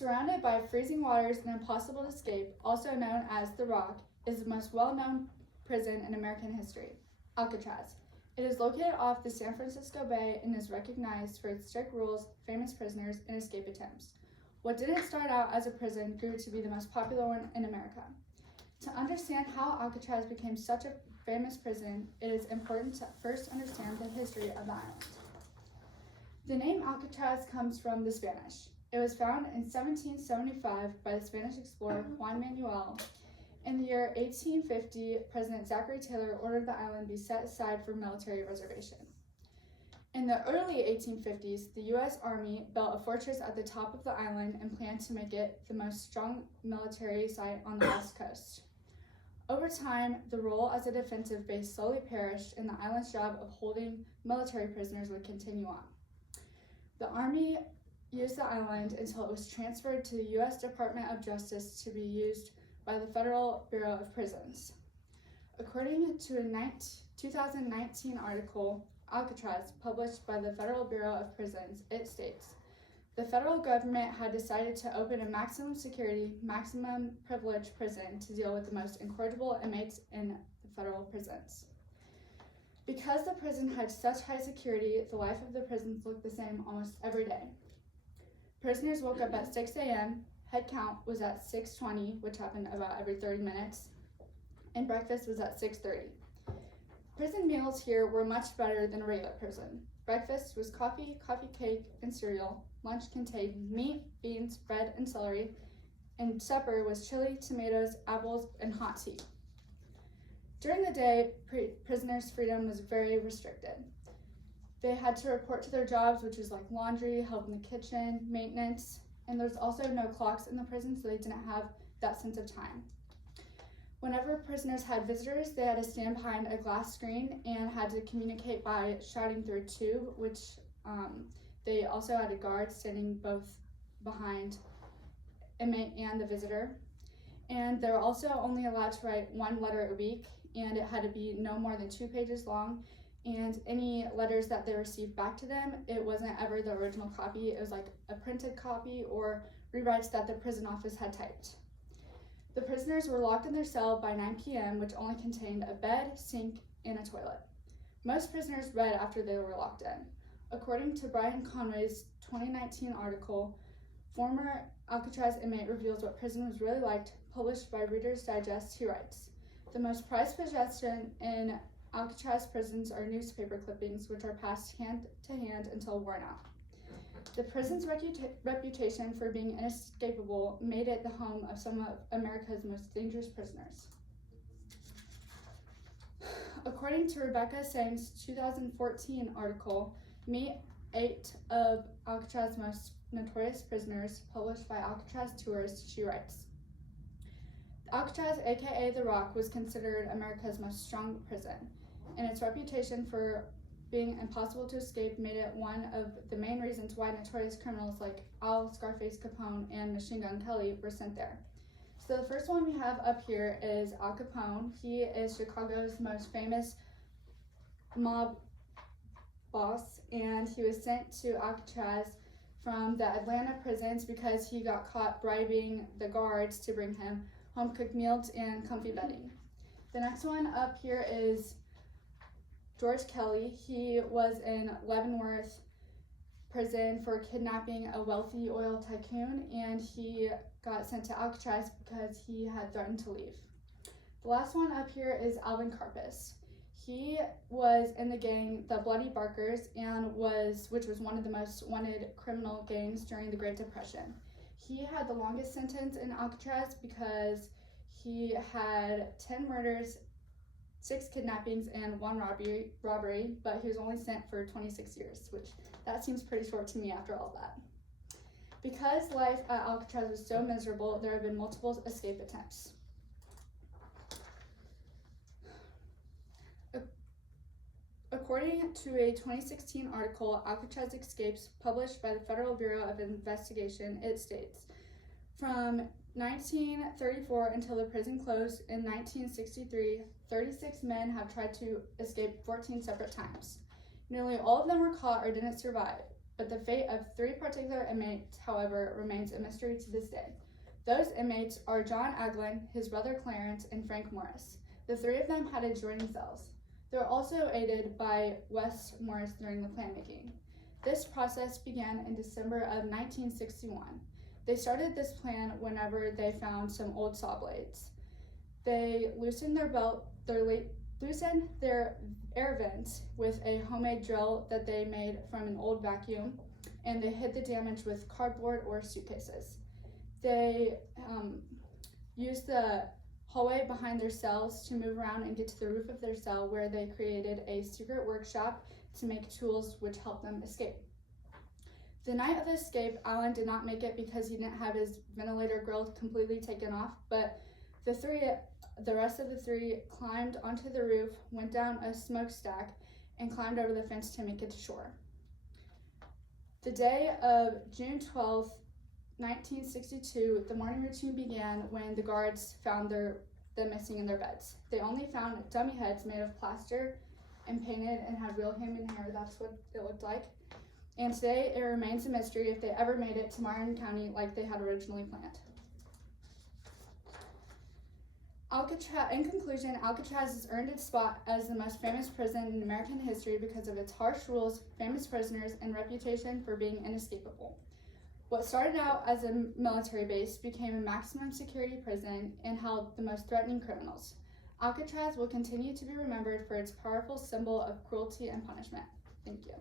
Surrounded by freezing waters and impossible to escape, also known as the Rock, is the most well-known prison in American history, Alcatraz. It is located off the San Francisco Bay and is recognized for its strict rules, famous prisoners, and escape attempts. What didn't start out as a prison grew to be the most popular one in America. To understand how Alcatraz became such a famous prison, it is important to first understand the history of the island. The name Alcatraz comes from the Spanish. It was found in 1775 by the Spanish explorer Juan Manuel. In the year 1850, President Zachary Taylor ordered the island be set aside for military reservation. In the early 1850s, the U.S. Army built a fortress at the top of the island and planned to make it the most strong military site on the west coast. Over time, the role as a defensive base slowly perished, and the island's job of holding military prisoners would continue on. The Army used the island until it was transferred to the U.S. Department of Justice to be used by the Federal Bureau of Prisons. According to a 2019 article, Alcatraz, published by the Federal Bureau of Prisons, it states, the federal government had decided to open a maximum security, maximum privilege prison to deal with the most incorrigible inmates in the federal prisons. Because the prison had such high security, the life of the prisons looked the same almost every day. Prisoners woke up at 6 a.m., head count was at 6:20, which happened about every 30 minutes, and breakfast was at 6:30. Prison meals here were much better than a regular prison. Breakfast was coffee, cake, and cereal. Lunch contained meat, beans, bread, and celery, and supper was chili, tomatoes, apples, and hot tea. During the day, prisoners' freedom was very restricted. They had to report to their jobs, which was like laundry, help in the kitchen, maintenance, and there's also no clocks in the prison, so they didn't have that sense of time. Whenever prisoners had visitors, they had to stand behind a glass screen and had to communicate by shouting through a tube, which they also had a guard standing both behind inmate and the visitor. And they were also only allowed to write one letter a week, and it had to be no more than 2 pages long. And any letters that they received back to them, it wasn't ever the original copy. It was like a printed copy or rewrites that the prison office had typed. The prisoners were locked in their cell by 9 p.m., which only contained a bed, sink, and a toilet. Most prisoners read after they were locked in. According to Brian Conway's 2019 article, former Alcatraz inmate reveals what prison was really like, published by Reader's Digest, he writes, the most prized possession in Alcatraz prisons are newspaper clippings, which are passed hand to hand until worn out. The prison's reputation for being inescapable made it the home of some of America's most dangerous prisoners. According to Rebecca Sang's 2014 article, Meet 8 of Alcatraz's most notorious prisoners, published by Alcatraz Tours, she writes, Alcatraz, aka The Rock, was considered America's most strong prison, and its reputation for being impossible to escape made it one of the main reasons why notorious criminals like Al Scarface Capone and Machine Gun Kelly were sent there. So the first one we have up here is Al Capone. He is Chicago's most famous mob boss, and he was sent to Alcatraz from the Atlanta prisons because he got caught bribing the guards to bring him home-cooked meals and comfy bedding. The next one up here is George Kelly. He was in Leavenworth prison for kidnapping a wealthy oil tycoon, and he got sent to Alcatraz because he had threatened to leave. The last one up here is Alvin Karpis. He was in the gang the Bloody Barkers, which was one of the most wanted criminal gangs during the Great Depression. He had the longest sentence in Alcatraz because he had 10 murders, 6 kidnappings, and 1 robbery, but he was only sent for 26 years, which that seems pretty short to me after all that. Because life at Alcatraz was so miserable, there have been multiple escape attempts. According to a 2016 article, Alcatraz Escapes, published by the Federal Bureau of Investigation, it states, from 1934 until the prison closed in 1963, 36 men have tried to escape 14 separate times. Nearly all of them were caught or didn't survive. but the fate of 3 particular inmates, however, remains a mystery to this day. Those inmates are John Aglin, his brother Clarence, and Frank Morris. The 3 of them had adjoining cells. They were also aided by Wes Morris during the plan making. This process began in December of 1961. They started this plan whenever they found some old saw blades. They loosened their air vents with a homemade drill that they made from an old vacuum, and they hid the damage with cardboard or suitcases. They used the hallway behind their cells to move around and get to the roof of their cell, where they created a secret workshop to make tools which helped them escape. The night of the escape, Alan did not make it because he didn't have his ventilator grill completely taken off, but the rest of the 3 climbed onto the roof, went down a smokestack, and climbed over the fence to make it to shore. The day of June 12th, 1962, the morning routine began when the guards found them missing in their beds. They only found dummy heads made of plaster and painted and had real human hair. That's what it looked like. And today it remains a mystery if they ever made it to Marion County like they had originally planned. In conclusion, Alcatraz has earned its spot as the most famous prison in American history because of its harsh rules, famous prisoners, and reputation for being inescapable. What started out as a military base became a maximum security prison and held the most threatening criminals. Alcatraz will continue to be remembered for its powerful symbol of cruelty and punishment. Thank you.